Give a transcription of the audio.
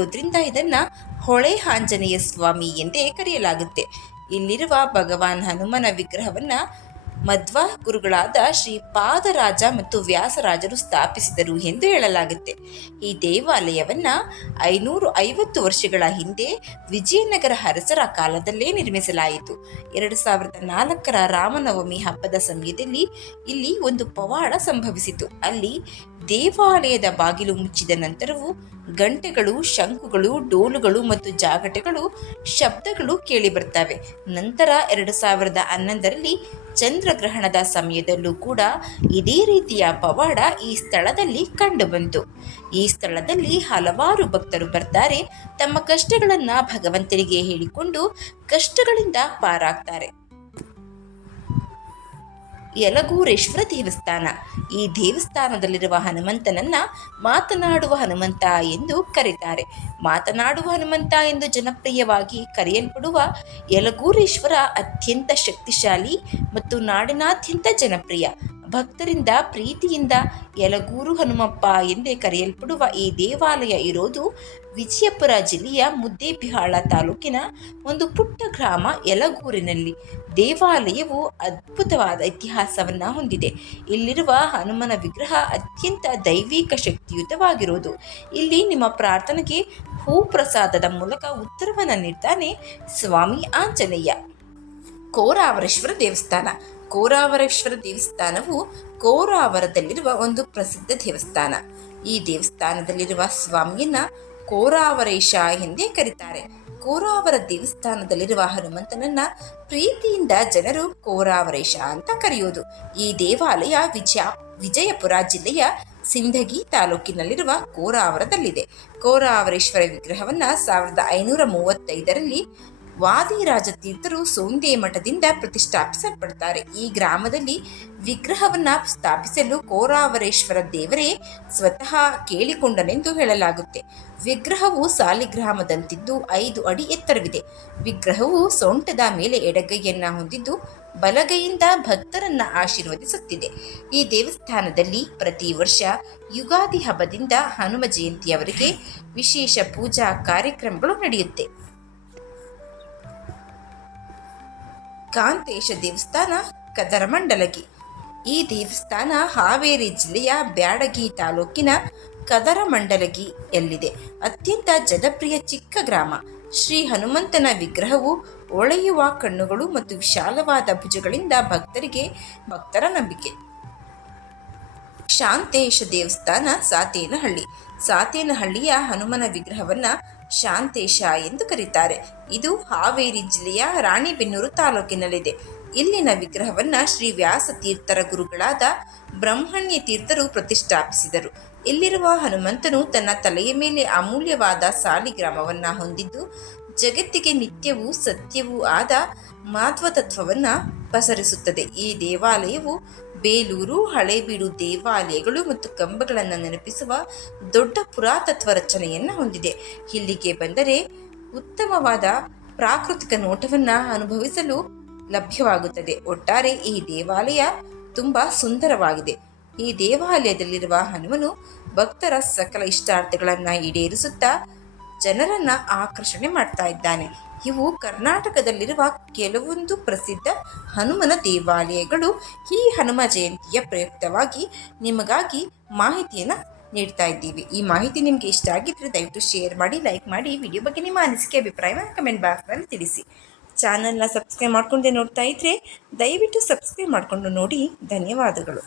ಇರೋದ್ರಿಂದ ಇದನ್ನ ಹೊಳೆ ಆಂಜನೇಯ ಸ್ವಾಮಿ ಎಂದೇ ಕರೆಯಲಾಗುತ್ತೆ. ಇಲ್ಲಿರುವ ಭಗವಾನ್ ಹನುಮನ ವಿಗ್ರಹವನ್ನ ಮಧ್ವ ಗುರುಗಳಾದ ಶ್ರೀ ಪಾದರಾಜ ಮತ್ತು ವ್ಯಾಸರಾಜರು ಸ್ಥಾಪಿಸಿದರು ಎಂದು ಹೇಳಲಾಗುತ್ತೆ. ಈ ದೇವಾಲಯವನ್ನ ಐನೂರು ಐವತ್ತು ವರ್ಷಗಳ ಹಿಂದೆ ವಿಜಯನಗರ ಅರಸರ ಕಾಲದಲ್ಲೇ ನಿರ್ಮಿಸಲಾಯಿತು. ಎರಡು ಸಾವಿರದ ನಾಲ್ಕರ ರಾಮನವಮಿ ಹಬ್ಬದ ಸಮಯದಲ್ಲಿ ಇಲ್ಲಿ ಒಂದು ಪವಾಡ ಸಂಭವಿಸಿತು. ಅಲ್ಲಿ ದೇವಾಲಯದ ಬಾಗಿಲು ಮುಚ್ಚಿದ ನಂತರವೂ ಗಂಟೆಗಳು, ಶಂಕುಗಳು, ಡೋಲುಗಳು ಮತ್ತು ಜಾಗಟೆಗಳು ಶಬ್ದಗಳು ಕೇಳಿಬರ್ತವೆ ನಂತರ ಎರಡು ಸಾವಿರದ ಹನ್ನೊಂದರಲ್ಲಿ ಚಂದ್ರಗ್ರಹಣದ ಸಮಯದಲ್ಲೂ ಕೂಡ ಇದೇ ರೀತಿಯ ಪವಾಡ ಈ ಸ್ಥಳದಲ್ಲಿ ಕಂಡುಬಂತು. ಈ ಸ್ಥಳದಲ್ಲಿ ಹಲವಾರು ಭಕ್ತರು ಬರ್ತಾರೆ. ತಮ್ಮ ಕಷ್ಟಗಳನ್ನು ಭಗವಂತನಿಗೆ ಹೇಳಿಕೊಂಡು ಕಷ್ಟಗಳಿಂದ ಪಾರಾಗ್ತಾರೆ. ಯಲಗೂರೇಶ್ವರ ದೇವಸ್ಥಾನ ಈ ದೇವಸ್ಥಾನದಲ್ಲಿರುವ ಹನುಮಂತನನ್ನ ಮಾತನಾಡುವ ಹನುಮಂತ ಎಂದು ಕರೀತಾರೆ. ಮಾತನಾಡುವ ಹನುಮಂತ ಎಂದು ಜನಪ್ರಿಯವಾಗಿ ಕರೆಯಲ್ಪಡುವ ಯಲಗೂರೇಶ್ವರ ಅತ್ಯಂತ ಶಕ್ತಿಶಾಲಿ ಮತ್ತು ನಾಡಿನಾದ್ಯಂತ ಜನಪ್ರಿಯ ಭಕ್ತರಿಂದ ಪ್ರೀತಿಯಿಂದ ಯಲಗೂರು ಹನುಮಪ್ಪ ಎಂದೇ ಕರೆಯಲ್ಪಡುವ ಈ ದೇವಾಲಯ ಇರೋದು ವಿಜಯಪುರ ಜಿಲ್ಲೆಯ ಮುದ್ದೇಬಿಹಾಳ ತಾಲೂಕಿನ ಒಂದು ಪುಟ್ಟ ಗ್ರಾಮ ಯಲಗೂರಿನಲ್ಲಿ. ದೇವಾಲಯವು ಅದ್ಭುತವಾದ ಇತಿಹಾಸವನ್ನು ಹೊಂದಿದೆ. ಇಲ್ಲಿರುವ ಹನುಮನ ವಿಗ್ರಹ ಅತ್ಯಂತ ದೈವಿಕ ಶಕ್ತಿಯುತವಾಗಿರುವುದು ಇಲ್ಲಿ ನಿಮ್ಮ ಪ್ರಾರ್ಥನೆಗೆ ಹೂ ಪ್ರಸಾದದ ಮೂಲಕ ಉತ್ತರವನ್ನು ನೀಡ್ತಾನೆ ಸ್ವಾಮಿ ಆಂಜನೇಯ. ಕೋರಾವರೇಶ್ವರ ದೇವಸ್ಥಾನ. ಕೋರಾವರೇಶ್ವರ ದೇವಸ್ಥಾನವು ಕೋರಾವರದಲ್ಲಿರುವ ಒಂದು ಪ್ರಸಿದ್ಧ ದೇವಸ್ಥಾನ. ಈ ದೇವಸ್ಥಾನದಲ್ಲಿರುವ ಸ್ವಾಮಿಯನ್ನ ಕೋರಾವರೇಶ ಎಂದೇ ಕರೀತಾರೆ. ಕೋರಾವರ ದೇವಸ್ಥಾನದಲ್ಲಿರುವ ಹನುಮಂತನನ್ನ ಪ್ರೀತಿಯಿಂದ ಜನರು ಕೋರಾವರೇಶ ಅಂತ ಕರೆಯೋದು. ಈ ದೇವಾಲಯ ವಿಜಯ, ವಿಜಯಪುರ ಜಿಲ್ಲೆಯ ಸಿಂಧಗಿ ತಾಲೂಕಿನಲ್ಲಿರುವ ಕೋರಾವರದಲ್ಲಿದೆ. ಕೋರಾವರೇಶ್ವರ ವಿಗ್ರಹವನ್ನ ಸಾವಿರದ ಐನೂರ ಮೂವತ್ತೈದರಲ್ಲಿ ವಾದಿರಾಜ ತೀರ್ಥರು ಸೋಂದೇ ಮಠದಿಂದ ಪ್ರತಿಷ್ಠಾಪಿಸಲ್ಪಡ್ತಾರೆ. ಈ ಗ್ರಾಮದಲ್ಲಿ ವಿಗ್ರಹವನ್ನ ಸ್ಥಾಪಿಸಲು ಕೋರಾವರೇಶ್ವರ ದೇವರೇ ಸ್ವತಃ ಕೇಳಿಕೊಂಡನೆಂದು ಹೇಳಲಾಗುತ್ತೆ. ವಿಗ್ರಹವು ಸಾಲಿಗ್ರಾಮದಂತಿದ್ದು ಐದು ಅಡಿ ಎತ್ತರವಿದೆ. ವಿಗ್ರಹವು ಸೊಂಟದ ಮೇಲೆ ಎಡಗೈಯನ್ನ ಹೊಂದಿದ್ದು ಬಲಗೈಯಿಂದ ಭಕ್ತರನ್ನ ಆಶೀರ್ವದಿಸುತ್ತಿದೆ. ಈ ದೇವಸ್ಥಾನದಲ್ಲಿ ಪ್ರತಿ ವರ್ಷ ಯುಗಾದಿ ಹಬ್ಬದಿಂದ ಹನುಮ ಜಯಂತಿಯವರೆಗೆ ವಿಶೇಷ ಪೂಜಾ ಕಾರ್ಯಕ್ರಮಗಳು ನಡೆಯುತ್ತೆ. ಕಾಂತೇಶ ದೇವಸ್ಥಾನ, ಕದರಮಂಡಲಗಿ. ಈ ದೇವಸ್ಥಾನ ಹಾವೇರಿ ಜಿಲ್ಲೆಯ ಬ್ಯಾಡಗಿ ತಾಲೂಕಿನ ಕದರಮಂಡಲಗಿಯಲ್ಲಿದೆ ಅತ್ಯಂತ ಜನಪ್ರಿಯ ಚಿಕ್ಕ ಗ್ರಾಮ. ಶ್ರೀ ಹನುಮಂತನ ವಿಗ್ರಹವು ಒಳೆಯುವ ಕಣ್ಣುಗಳು ಮತ್ತು ವಿಶಾಲವಾದ ಭುಜಗಳಿಂದ ಭಕ್ತರಿಗೆ ಭಕ್ತರ ನಂಬಿಕೆ. ಶಾಂತೇಶ ದೇವಸ್ಥಾನ, ಸಾತೇನಹಳ್ಳಿ. ಸಾತೇನಹಳ್ಳಿಯ ಹನುಮನ ವಿಗ್ರಹವನ್ನ ಶಾಂತೇಶ ಎಂದು ಕರೀತಾರೆ. ಇದು ಹಾವೇರಿ ಜಿಲ್ಲೆಯ ರಾಣಿಬೆನ್ನೂರು ತಾಲೂಕಿನಲ್ಲಿದೆ. ಇಲ್ಲಿನ ವಿಗ್ರಹವನ್ನ ಶ್ರೀ ವ್ಯಾಸ ತೀರ್ಥರ ಗುರುಗಳಾದ ಬ್ರಹ್ಮಣ್ಯ ತೀರ್ಥರು ಪ್ರತಿಷ್ಠಾಪಿಸಿದರು. ಇಲ್ಲಿರುವ ಹನುಮಂತನು ತನ್ನ ತಲೆಯ ಮೇಲೆ ಅಮೂಲ್ಯವಾದ ಸಾಲಿಗ್ರಾಮವನ್ನ ಹೊಂದಿದ್ದು, ಜಗತ್ತಿಗೆ ನಿತ್ಯವೂ ಸತ್ಯವೂ ಆದ ತತ್ವವನ್ನು ಪಸರಿಸುತ್ತದೆ. ಈ ದೇವಾಲಯವು ಬೇಲೂರು, ಹಳೇಬೀಡು ದೇವಾಲಯಗಳು ಮತ್ತು ಕಂಬಗಳನ್ನು ನೆನಪಿಸುವ ದೊಡ್ಡ ಪುರಾತತ್ವ ರಚನೆಯನ್ನು ಹೊಂದಿದೆ. ಇಲ್ಲಿಗೆ ಬಂದರೆ ಉತ್ತಮವಾದ ಪ್ರಾಕೃತಿಕ ನೋಟವನ್ನು ಅನುಭವಿಸಲು ಲಭ್ಯವಾಗುತ್ತದೆ. ಒಟ್ಟಾರೆ ಈ ದೇವಾಲಯ ತುಂಬ ಸುಂದರವಾಗಿದೆ. ಈ ದೇವಾಲಯದಲ್ಲಿರುವ ಹನುಮನು ಭಕ್ತರ ಸಕಲ ಇಷ್ಟಾರ್ಥಗಳನ್ನು ಈಡೇರಿಸುತ್ತಾ ಜನರನ್ನು ಆಕರ್ಷಣೆ ಮಾಡ್ತಾ ಇದ್ದಾನೆ. ಇವು ಕರ್ನಾಟಕದಲ್ಲಿರುವ ಕೆಲವೊಂದು ಪ್ರಸಿದ್ಧ ಹನುಮನ ದೇವಾಲಯಗಳು. ಈ ಹನುಮ ಜಯಂತಿಯ ಪ್ರಯುಕ್ತವಾಗಿ ನಿಮಗಾಗಿ ಮಾಹಿತಿಯನ್ನು ನೀಡ್ತಾ ಇದ್ದೀವಿ. ಈ ಮಾಹಿತಿ ನಿಮಗೆ ಇಷ್ಟ ಆಗಿದ್ರೆ ದಯವಿಟ್ಟು ಶೇರ್ ಮಾಡಿ ಲೈಕ್ ಮಾಡಿ ವಿಡಿಯೋ ಬಗ್ಗೆ ನಿಮ್ಮ ಅನಿಸಿಕೆ ಅಭಿಪ್ರಾಯವನ್ನು ಕಮೆಂಟ್ ಬಾಕ್ಸ್ನಲ್ಲಿ ತಿಳಿಸಿ. ಚಾನಲ್ನ ಸಬ್ಸ್ಕ್ರೈಬ್ ಮಾಡ್ಕೊಂಡೆ ನೋಡ್ತಾ ಇದ್ದರೆ ದಯವಿಟ್ಟು ಸಬ್ಸ್ಕ್ರೈಬ್ ಮಾಡಿಕೊಂಡು ನೋಡಿ. ಧನ್ಯವಾದಗಳು.